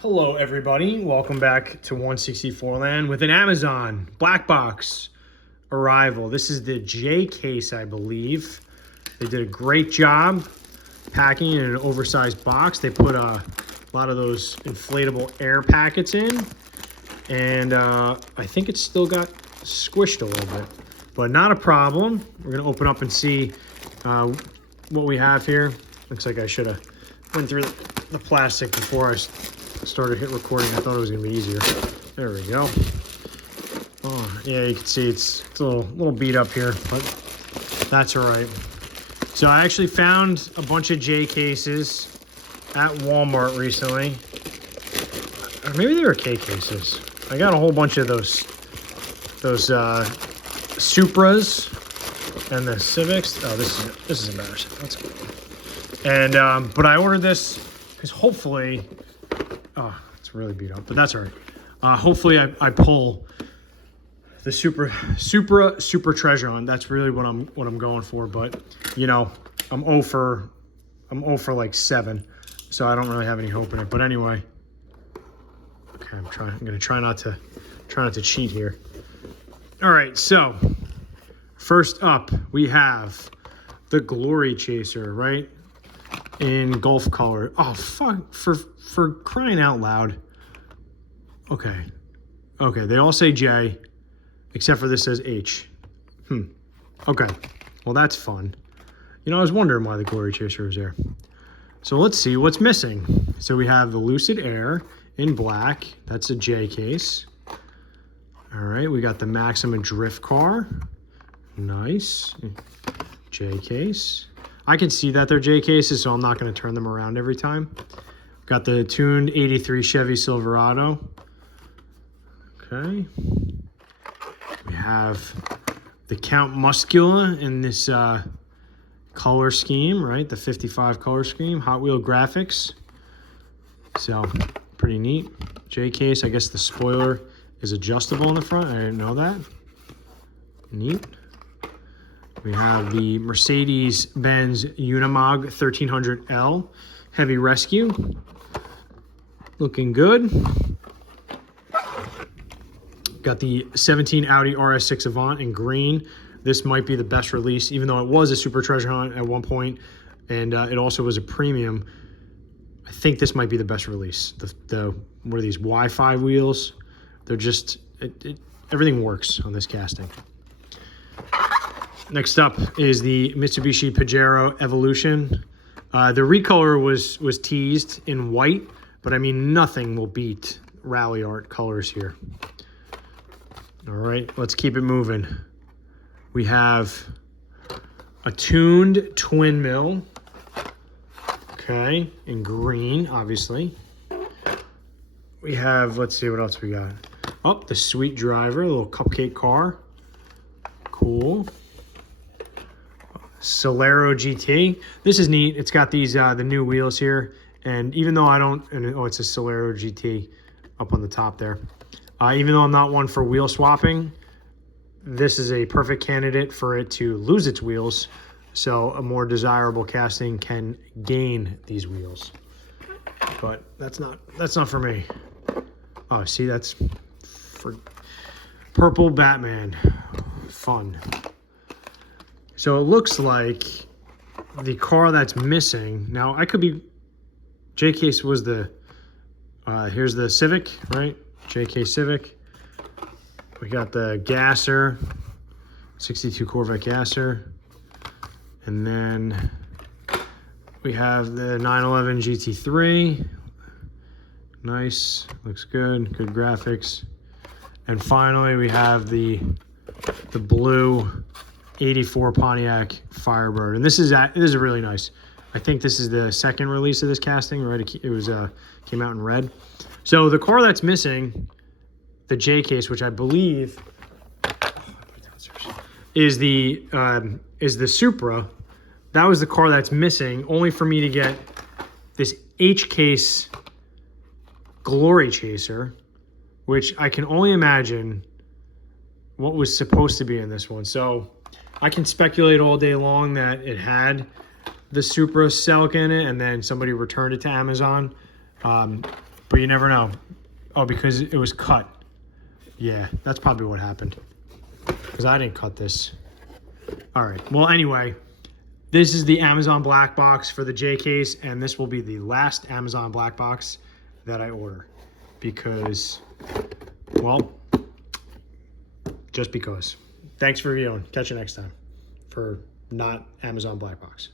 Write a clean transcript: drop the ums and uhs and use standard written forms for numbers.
Hello everybody, welcome back to Onesixtyfourland with an Amazon black box arrival. This is the J case, I believe. They did a great job packing in an oversized box. They put a lot of those inflatable air packets in, and I think it's still got squished a little bit, but not a problem. We're gonna open up and see what we have here. Looks like I should have went through the plastic before I started hit recording. I thought it was gonna be easier. There we go. Oh yeah, you can see it's a little beat up here, but that's all right. So I actually found a bunch of J cases at Walmart recently, or maybe they were K cases. I got a whole bunch of those Supras and the Civics. Oh, this is embarrassing. Let's go. And but I ordered this because hopefully. Oh, it's really beat up, but that's all right. Hopefully I pull the super treasure on. That's really what I'm going for. But you know, I'm 0 for like 7, so I don't really have any hope in it. But anyway, okay, I'm gonna try not to cheat here. All right, so first up we have the Glory Chaser, right? In Gulf color. Oh fuck, for crying out loud. Okay, they all say J, except for this says H. Okay, well that's fun. You know, I was wondering why the Glory Chaser was there. So let's see what's missing. So we have the Lucid Air in black. That's a J case. All right, we got the Maxima Drift Car. Nice. J case. I can see that they're J cases, so I'm not going to turn them around every time. Got the tuned 83 Chevy Silverado. Okay. We have the Count Muscula in this color scheme, right? The 55 color scheme, Hot Wheel graphics. So, pretty neat. J case, I guess the spoiler is adjustable in the front. I didn't know that. Neat. We have the Mercedes-Benz Unimog 1300L Heavy Rescue. Looking good. Got the 17 Audi RS6 Avant in green. This might be the best release, even though it was a super treasure hunt at one point, and it also was a premium. I think this might be the best release. The what are these Wi-Fi wheels? They're just everything works on this casting. Next up is the Mitsubishi Pajero Evolution. The recolor was teased in white, but I mean, nothing will beat Rally Art colors here. All right, let's keep it moving. We have a tuned twin mill, okay, in green, obviously. We have, let's see what else we got. Oh, the Sweet Driver, a little cupcake car. Cool. Solero GT. This is neat. It's got these the new wheels here, and even though it's a Solero GT up on the top there. Even though I'm not one for wheel swapping, this is a perfect candidate for it to lose its wheels, so a more desirable casting can gain these wheels. But that's not for me. Oh, see, that's for Purple Batman. Fun. So it looks like the car that's missing, now I could be, J case was the, here's the Civic, right? JK Civic. We got the Gasser, 62 Corvette Gasser. And then we have the 911 GT3. Nice, looks good graphics. And finally we have the blue 84 Pontiac Firebird, and this is really nice. I think this is the second release of this casting, right? It was came out in red. So the car that's missing, the J case, which I believe is the Supra. That was the car that's missing, only for me to get this H case Glory Chaser, which I can only imagine what was supposed to be in this one. So I can speculate all day long that it had the Supra Celica in it, and then somebody returned it to Amazon. But you never know. Oh, because it was cut. Yeah, that's probably what happened. Because I didn't cut this. All right. Well, anyway, this is the Amazon black box for the J case, and this will be the last Amazon black box that I order. Because, well, just because. Thanks for viewing. Catch you next time for not Amazon black box.